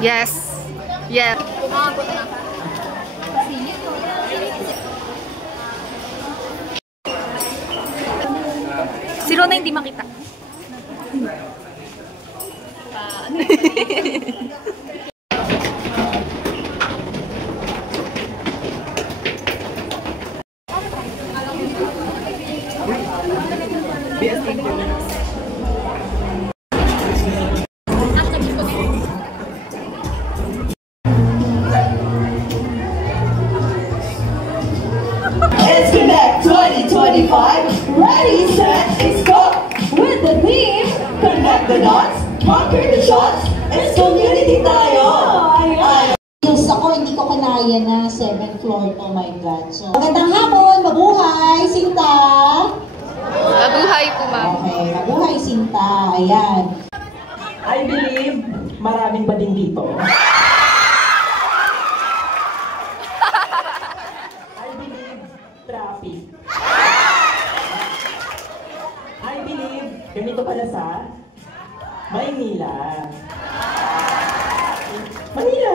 Yes. Yeah. Si Rona hindi makita. It's Connect 2025. Ready, set, it's go! With the theme, connect the dots, conquer the shots, it's community tayo! Diyos ako, hindi ko kanaya na 7th floor. Oh my God. So, magandang hapon, mabuhay, Sinta! Mabuhay po, ma'am. Okay, mabuhay, Sinta. Ayan. I believe maraming bading dito. I believe traffic. I believe ganito pala sa Maynila. Manila.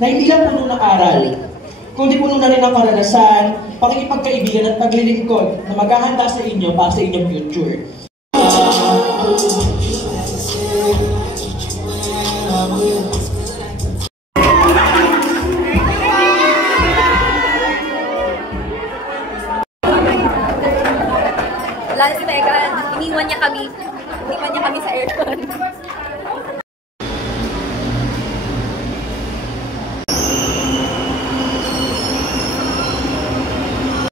Na hindi lang puno ng aral, kundi puno na rin ng karanasan, pakikipagkaibigan at paglilingkod na maghahanda sa inyo para sa inyong future.